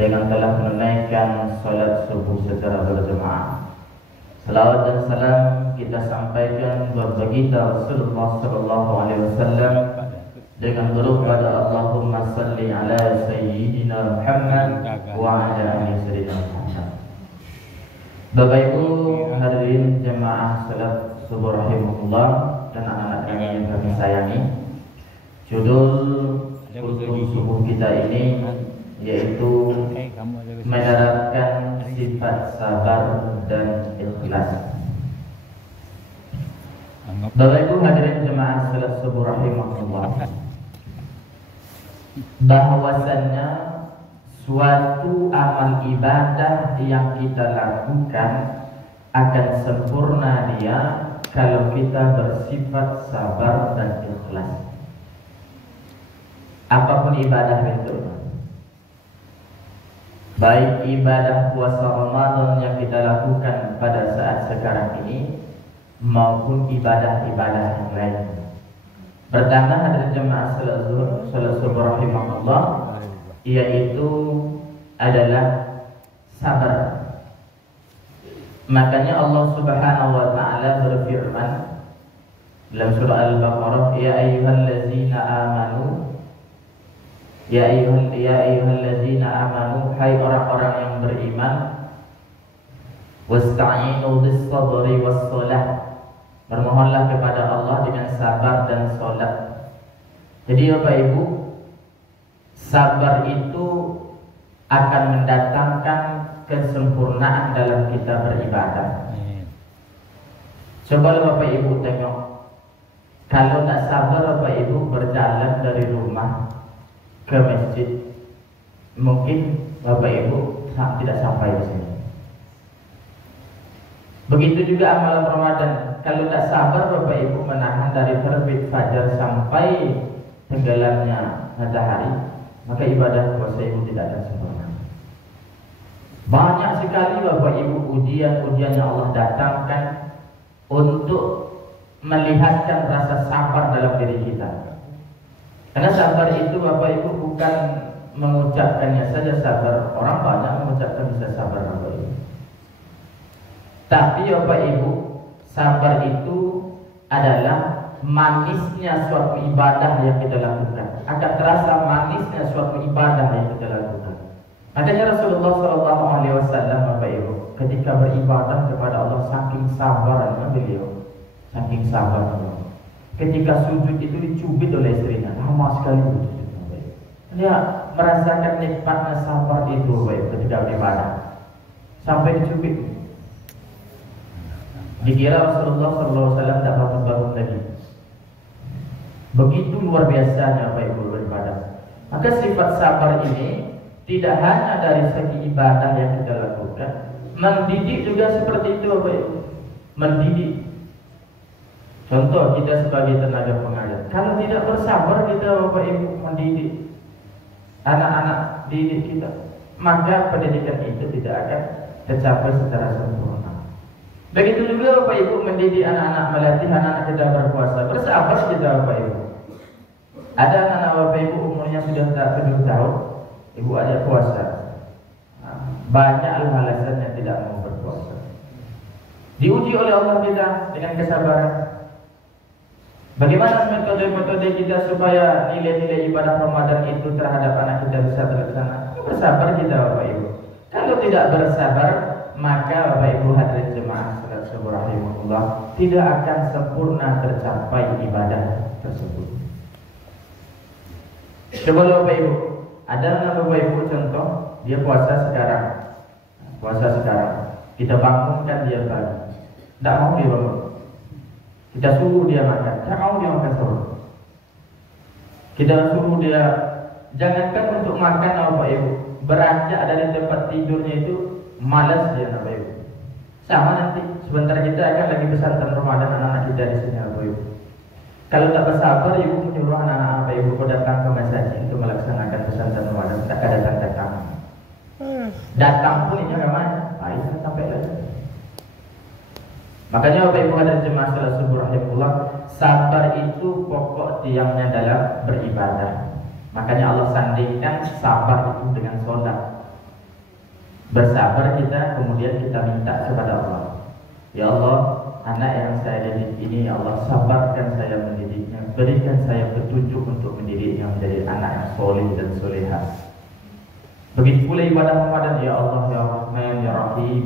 dengan telah menunaikan salat subuh secara berjemaah. Salawat dan salam kita sampaikan kepada baginda Rasulullah sallallahu alaihi wasallam dengan huruf pada Allahumma salli ala sayyidina Muhammad wa ala ali sayyidina Muhammad. Bapak Ibu hadirin jemaah salat subuh rahimahullah dan anak-anak kami yang kami sayangi, judul kultum subuh kita ini yaitu menerapkan sifat sabar dan ikhlas. Bapak Ibu hadirin jemaah salat subuh rahimahullah, bahwasannya suatu amal ibadah yang kita lakukan akan sempurna dia kalau kita bersifat sabar dan ikhlas. Apapun ibadah itu, baik ibadah puasa Ramadan yang kita lakukan pada saat sekarang ini maupun ibadah-ibadah yang lain. Pertama adalah jemaah salat subuh rahimahullah, yaitu adalah sabar. Makanya Allah Subhanahu wa taala berfirman dalam surah Al-Baqarah, ya ayyuhallazina amanu, Ya ayyuhallazina amanu, hai orang-orang yang beriman, wasta'inu bis-sabri was-shalah, bermohonlah kepada Allah dengan sabar dan salat. Jadi Bapak Ibu, sabar itu akan mendatangkan kesempurnaan dalam kita beribadah. Coba Bapak Ibu tengok, kalau tak sabar Bapak Ibu berjalan dari rumah ke masjid, mungkin Bapak Ibu tidak sampai di sini. Begitu juga amalan Ramadan, kalau tak sabar Bapak Ibu menahan dari terbit fajar sampai tenggelamnya matahari, maka ibadah puasa Ibu tidak akan sempurna. Banyak sekali Bapak Ibu ujian-ujian yang Allah datangkan untuk melihatkan rasa sabar dalam diri kita. Karena sabar itu Bapak Ibu bukan mengucapkannya saja sabar. Orang banyak mengucapkan bisa sabar Bapak Ibu. Tapi Bapak Ibu, sabar itu adalah manisnya suatu ibadah yang kita lakukan. Akan terasa manisnya suatu ibadah yang kita lakukan. Makanya Rasulullah SAW Bapak Ibu, ketika beribadah kepada Allah, saking sabarnya beliau, saking sabarnya. Ketika sujud itu dicubit oleh istrinya, lama sekali sujud. Dia merasakan nikmatnya sabar itu ketika beribadah, sampai dicubit. Dikira Rasulullah SAW tak bangun lagi. Begitu luar biasanya Bapak Ibu beribadah. Maka sifat sabar ini tidak hanya dari segi ibadah yang kita lakukan, mendidik juga seperti itu Bapak Ibu. Mendidik. Contoh kita sebagai tenaga pengajar, kalau tidak bersabar kita Bapak Ibu mendidik anak-anak didik kita, maka pendidikan itu tidak akan tercapai secara sempurna. Begitu juga Bapak Ibu mendidik anak-anak, melatih anak-anak kita berpuasa, bersabar kita Bapak Ibu. Ada anak-anak Bapak Ibu umurnya sudah 7 tahun, Ibu ajak puasa, banyak alasannya tidak mau berpuasa. Diuji oleh Allah kita dengan kesabaran. Bagaimana metode-metode kita supaya nilai-nilai ibadah Ramadan itu terhadap anak kita bisa terlaksana? Bersabar kita Bapak Ibu. Kalau tidak bersabar, maka Bapak Ibu hadirin jemaah salat subuh rahimahullah, tidak akan sempurna tercapai ibadah tersebut. Coba Bapak Ibu, ada anak Bapak Ibu contoh, dia puasa sekarang, kita bangunkan dia pagi, tidak mau dia bangun. Kita suruh dia makan, tak mau dia makan sahur. Kita suruh dia, jangankan untuk makan Bapak Ibu, beranjak dari tempat tidurnya itu malas dia Bapak Ibu. Sama nanti sebentar kita akan lagi pesantren Ramadan anak-anak kita di sini Bapak Ibu. Kalau tak bersabar, Ibu menyuruh anak-anak Bapak Ibu datang ke masjid untuk melaksanakan pesantren Ramadan, tak ada datang. Datang pun ini bagaimana? Baik, sampai lagi. Makanya Bapak Ibu hadirin jemaah salat subuh rahimahullah, sabar itu pokok tiangnya dalam beribadah. Makanya Allah sandingkan sabar itu dengan sholat. Bersabar kita, kemudian kita minta kepada Allah. Ya Allah, anak yang saya didik ini, ya Allah, sabarkan saya mendidiknya, berikan saya petunjuk untuk mendidiknya menjadi anak yang soleh dan solehah. Begitu pula ibadah Ramadan, ya Allah, ya Rahman, ya Rahim.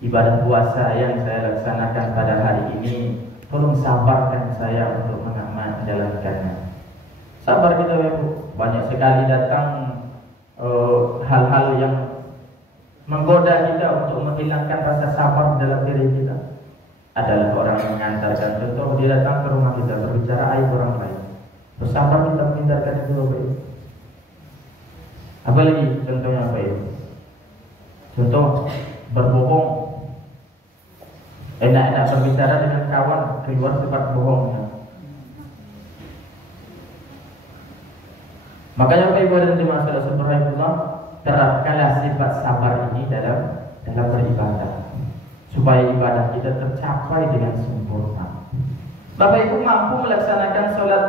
Ibadah puasa yang saya laksanakan pada hari ini, tolong sabarkan saya untuk menjalankannya. Sabar kita, Ibu. Banyak sekali datang hal-hal yang menggoda kita untuk menghilangkan rasa sabar dalam diri kita. Adalah orang yang mengantarkan, contoh dia datang ke rumah kita berbicara aib orang lain. Bersabar kita menghindarkan itu, Bapak Ibu. Apalagi contohnya apa itu? Contoh berbohong. Enak-enak berbicara dengan kawan, keluar sifat bohongnya. Makanya Bapak Ibu dan jemaah subhanallah, terapkanlah sifat sabar ini dalam beribadah, supaya ibadah kita tercapai dengan sempurna. Bapak Ibu mampu melaksanakan sholat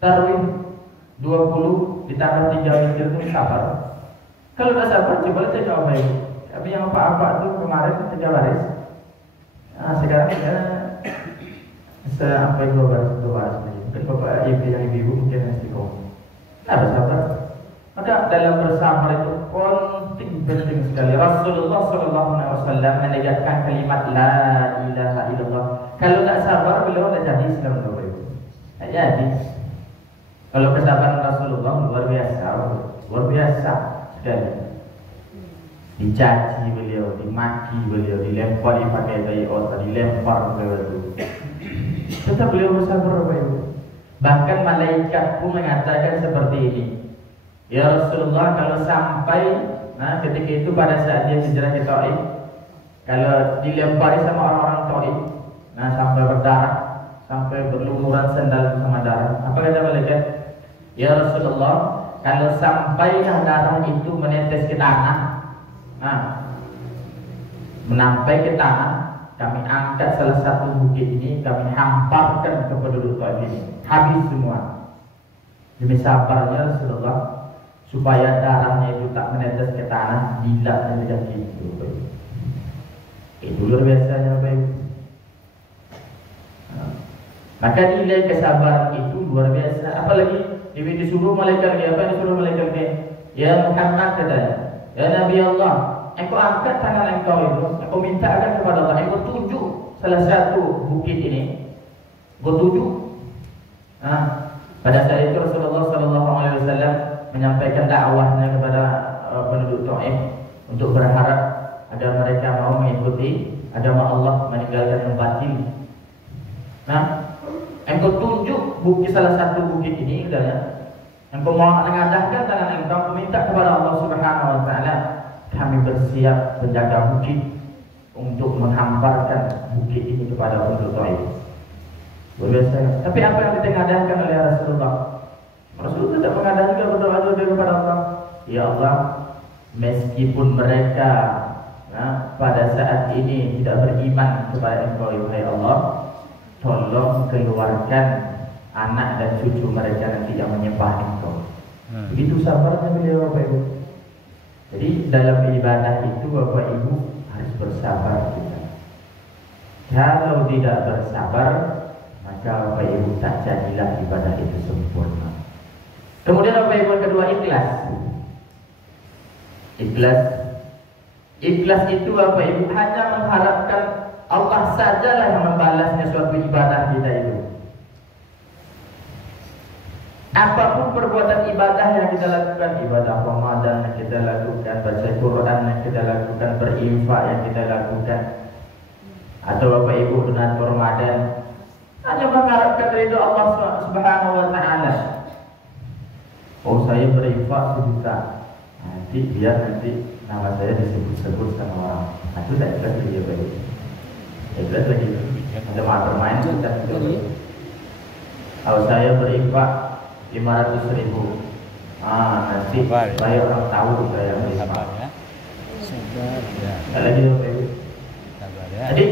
tarawih 20 ditambah 3 witir itu sabar. Kalau tidak sabar, coba lihat Bapak Ibu. Kami yang apa-apa itu kemarin 3 baris. Nah, sekarang sampai 2 baris. Mungkin Bapak Ibu yang ibu mungkin yang istiqomah. Nah, bersabar. Maka dalam bersabar itu penting sekali. Rasulullah SAW menegakkan kalimat La ilaha illallah. Kalau tak sabar, beliau tak jadi Islam, Bapak Ibu. Tak jadi. Kalau kesabaran Rasulullah luar biasa sekali. Dicaci beliau, dimaki beliau, dilempar dipakai dari otak, dilempar beliau itu. Tetap beliau bersabar, Bapak Ibu. Bahkan malaikat pun mengatakan seperti ini. Ya Rasulullah, kalau sampai ketika itu pada saat dia hijrah ke Taif, kalau dilempari sama orang-orang Taif, sampai berdarah, sampai berlumuran sandal sama darah, apa kata malaikat? Ya Rasulullah, kalau sampai darah itu menetes ke tanah, menampai ke tanah, kami angkat salah satu bukit ini, kami hamparkan ke penduduk Taif ini, habis semua. Demi sabarnya Rasulullah, supaya darahnya itu tak menetes ke tanah, bila terjadi itu. Itu luar biasanya, Bapak Ibu. Maka nilai kesabaran itu luar biasa. Apalagi disuruh malaikat dia, apa disuruh malaikat dia? Ya Muhammad katanya, ya Nabi Allah, engkau angkat tangan engkau itu, engkau mintakan kepada Allah, engkau tunjuk salah satu bukit ini, engkau tunjuk. Pada saat itu Rasulullah SAW menyampaikan dakwahnya kepada penduduk Taif untuk berharap agar mereka mau mengikuti agama Allah, meninggalkan yang batil. Engkau tunjuk bukit salah satu bukit ini, katanya. Engkau mau mengadahkan tangan engkau, minta kepada Allah Subhanahu Wa Taala, kami bersiap menjaga bukit untuk menghamparkan bukit ini kepada penduduk Taif. Biasa. Tapi apa yang ditengadahkan oleh Rasulullah? Rasulullah tidak mengadah juga, berdoa juga kepada Allah. Ya Allah, meskipun mereka pada saat ini tidak beriman kepada Engkau, wahai Allah, tolong keluarkan anak dan cucu mereka nanti yang menyembah Engkau. Begitu sabarnya beliau, Bapak Ibu. Jadi dalam ibadah itu Bapak Ibu harus bersabar kita. Kalau tidak bersabar, maka Bapak Ibu tak jadilah ibadah itu sempurna. Kemudian Bapak Ibu kedua, ikhlas. Ikhlas itu Bapak Ibu hanya mengharapkan Allah sajalah yang membalasnya suatu ibadah kita itu. Apapun perbuatan ibadah yang kita lakukan, ibadah Ramadan yang kita lakukan, baca Quran yang kita lakukan, berinfak yang kita lakukan, atau Bapak Ibu donatur Ramadan, hanya mengharapkan ridho Allah Subhanahu Wa Taala. Oh, saya berinfak 1 juta, nanti nama saya disebut-sebut sama orang. Itu tak ikhlas lagi, Bapak Ibu. Ikhlas lagi. Ada main dan itu. Kalau saya berinfak 500.000, nanti saya orang tahu saya berinfak. Sabar ya. Tak lagi, Bapak Ibu. Sabar ya. Jadi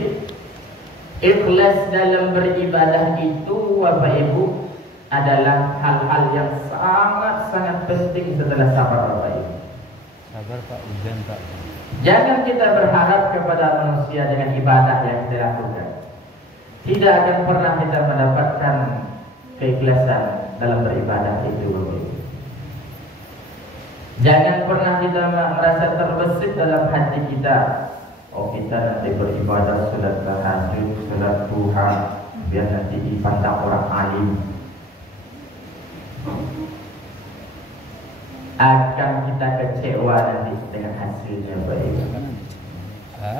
ikhlas dalam beribadah itu Bapak Ibu adalah hal-hal yang sangat-sangat penting setelah sabar, Bapak Ibu. Sabar Pak, hujan Pak. Jangan kita berharap kepada manusia dengan ibadah yang kita lakukan. Tidak akan pernah kita mendapatkan keikhlasan dalam beribadah itu. Jangan pernah kita merasa terbesit dalam hati kita. Oh, kita nanti beribadah salat tahajud, salat duha, biar nanti dipandang orang alim. Akan kita kecewa nanti dengan hasilnya baik.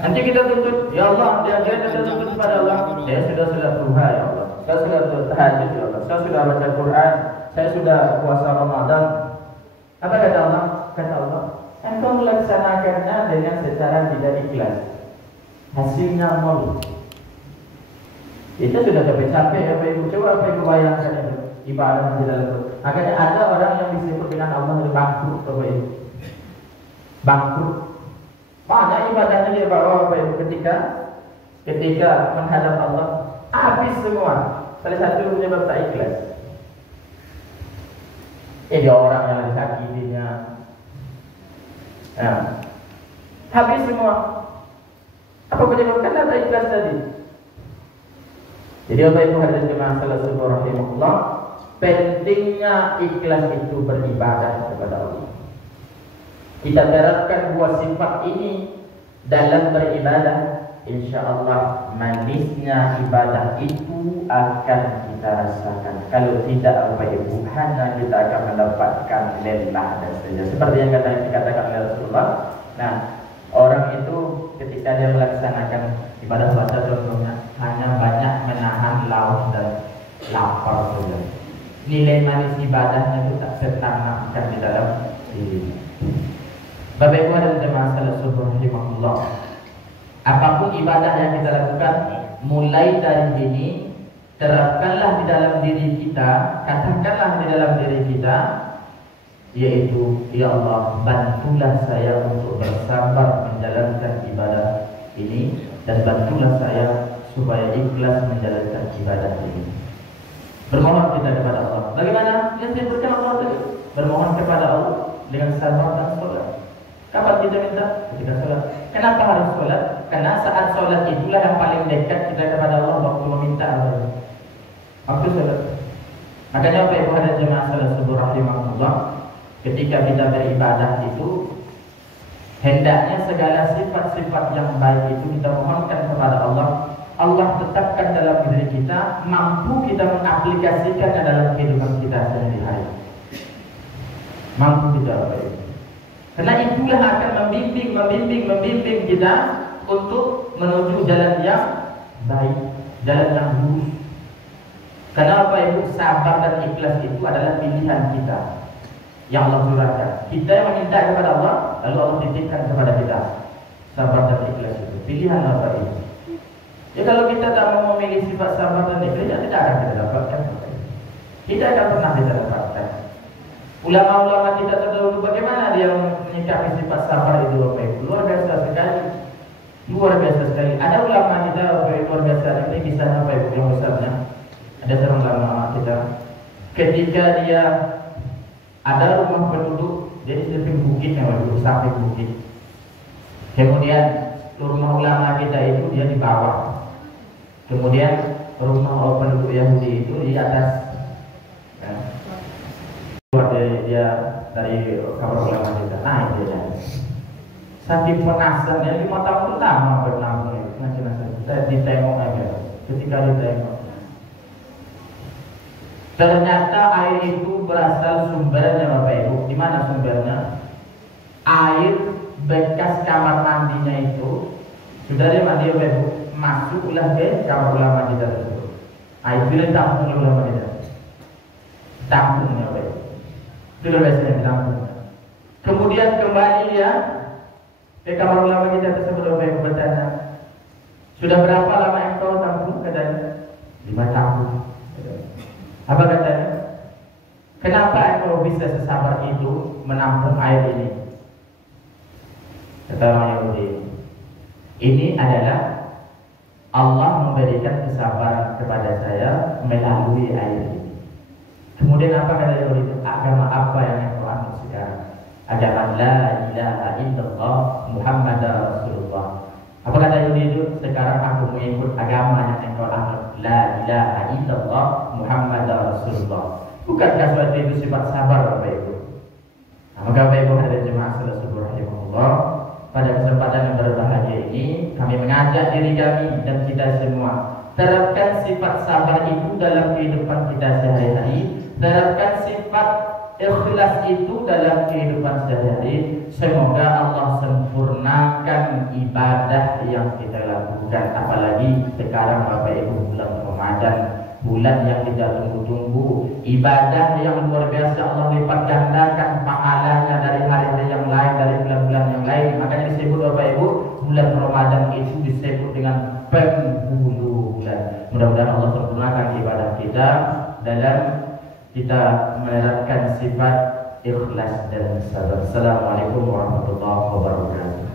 Nanti kita tuntut, ya Allah, dia tuntut kepada Allah. Saya sudah salat duha ya Allah, saya sudah tahajud ya Allah, saya sudah baca Quran, saya sudah puasa Ramadan. Apa kata Allah? Kata Allah, engkau melaksanakannya dengan secara tidak ikhlas, hasilnya nol. Itu sudah capek-capek ya Pak Ibu. Coba Pak Ibu bayangkan itu ibadah di dalam itu. Makanya ada orang yang disebut dengan Allah itu bangkrut, Pak Ibu. Bangkrut. Banyak ibadahnya dia bawa Pak Ibu ketika menghadap Allah habis semua. Salah satu penyebab tak ikhlas. Dia orang yang disakitinya. Ya. Habis semua. Apa penyebabkan tak ikhlas tadi? Jadi Bapak Ibu hadirin jemaah sallallahu rahimahullah, pentingnya ikhlas itu beribadah kepada Allah. Kita terapkan dua sifat ini dalam beribadah, insyaallah manisnya ibadah itu akan kita rasakan. Kalau tidak Bapak Ibu, hanya kita akan mendapatkan lelah dan saja. Seperti yang dikatakan oleh Rasulullah. Nah, orang itu ketika dia melaksanakan ibadah puasa contohnya hanya banyak menahan laus dan lapar saja. Nilai manis ibadahnya itu tak tertanamkan di dalam diri. Bapak Ibu dan jemaah sallallahu rahimahullah, apapun ibadah yang kita lakukan, mulai dari ini terapkanlah di dalam diri kita, katakanlah di dalam diri kita, yaitu ya Allah, bantulah saya untuk bersabar menjalankan ibadah ini, dan bantulah saya supaya ikhlas menjalankan ibadah ini. Bermohon kita kepada Allah. Bagaimana yang disebutkan Allah tadi? Bermohon kepada Allah dengan sabar dan sholat. Kapan kita minta? Ketika sholat. Kenapa harus sholat? Karena saat sholat itulah yang paling dekat kita kepada Allah waktu meminta Allah. Waktu sholat. Makanya Bapak Ibu hadirin jemaah sallallahu rahimahullah, ketika kita beribadah itu hendaknya segala sifat-sifat yang baik itu kita mohonkan kepada Allah. Allah tetapkan dalam diri kita, mampu kita mengaplikasikannya dalam kehidupan kita sehari-hari. Mampu kita baik. Karena itulah akan membimbing kita untuk menuju jalan yang baik, jalan yang lurus. Karena Bapak Ibu, sabar dan ikhlas itu adalah pilihan kita yang Allah curahkan. Kita yang meminta kepada Allah, lalu Allah titipkan kepada kita sabar dan ikhlas itu. Pilihan Bapak Ibu. Ya kalau kita tak mau memilih sifat sabar dan ikhlas, ya tidak akan kita dapatkan. Tidak akan pernah kita dapatkan. Ulama-ulama kita terdahulu bagaimana dia menyikapi sifat sabar itu Bapak Ibu? Luar biasa sekali. Luar biasa sekali. Ada ulama kita Bapak Ibu, luar biasa. Ini kisah Bapak Ibu yang besarnya. Ada seorang ulama kita, ketika dia ada rumah penduduk, jadi di samping bukit yang Bapak Ibu, samping bukit. Kemudian rumah ulama kita itu dia di bawah. Kemudian rumah penduduk Yahudi itu di atas. Dia dari kamar ulama kita naik dia. Saking penasarannya 5 tahun pertama bernafas kita ditengok aja. Ketika ditengok, ternyata air itu berasal sumbernya Bapak Ibu. Di mana sumbernya? Air bekas kamar mandinya itu sudah dia mandi Bapak Ibu, masuklah ke kamar ulama kita tersebut. Air bila tampung ulama kita, tampungnya Bapak Ibu. Itu biasanya ditampung. Kemudian kembali dia ke kamar ulama kita tersebut Bapak Ibu bertanya, sudah berapa lama engkau tampung? Katanya 5 tahun. Apa katanya? Kenapa engkau bisa sesabar itu menampung air ini? Kata orang Yahudi, ini adalah Allah memberikan kesabaran kepada saya melalui air ini. Kemudian apa kata Yahudi itu? Agama apa yang engkau anut sekarang? agama la ilaha illallah Muhammad Rasulullah. Apa kata Yahudi itu? Sekarang aku mengikut agama yang engkau anut, la ilaha illallah Muhammad Rasulullah. Bukankah suatu itu sifat sabar Bapak Ibu? Nah, maka Bapak Ibu hadirin jemaah sallallahu rahimahullah, pada kesempatan yang berbahagia ini kami mengajak diri kami dan kita semua terapkan sifat sabar itu dalam kehidupan kita sehari-hari, terapkan sifat ikhlas itu dalam kehidupan sehari-hari. Semoga Allah sempurnakan ibadah yang kita lakukan. Apalagi sekarang Bapak Ibu bulan Ramadan, bulan yang kita tunggu-tunggu, ibadah yang luar biasa Allah lipat gandakan pahalanya dari hari-hari yang lain, dari bulan-bulan yang lain. Makanya disebut Bapak Ibu, bulan Ramadan itu disebut dengan penghulu bulan. Mudah-mudahan Allah sempurnakan ibadah kita dalam kita menerapkan sifat ikhlas dan sabar. Assalamualaikum warahmatullahi wabarakatuh.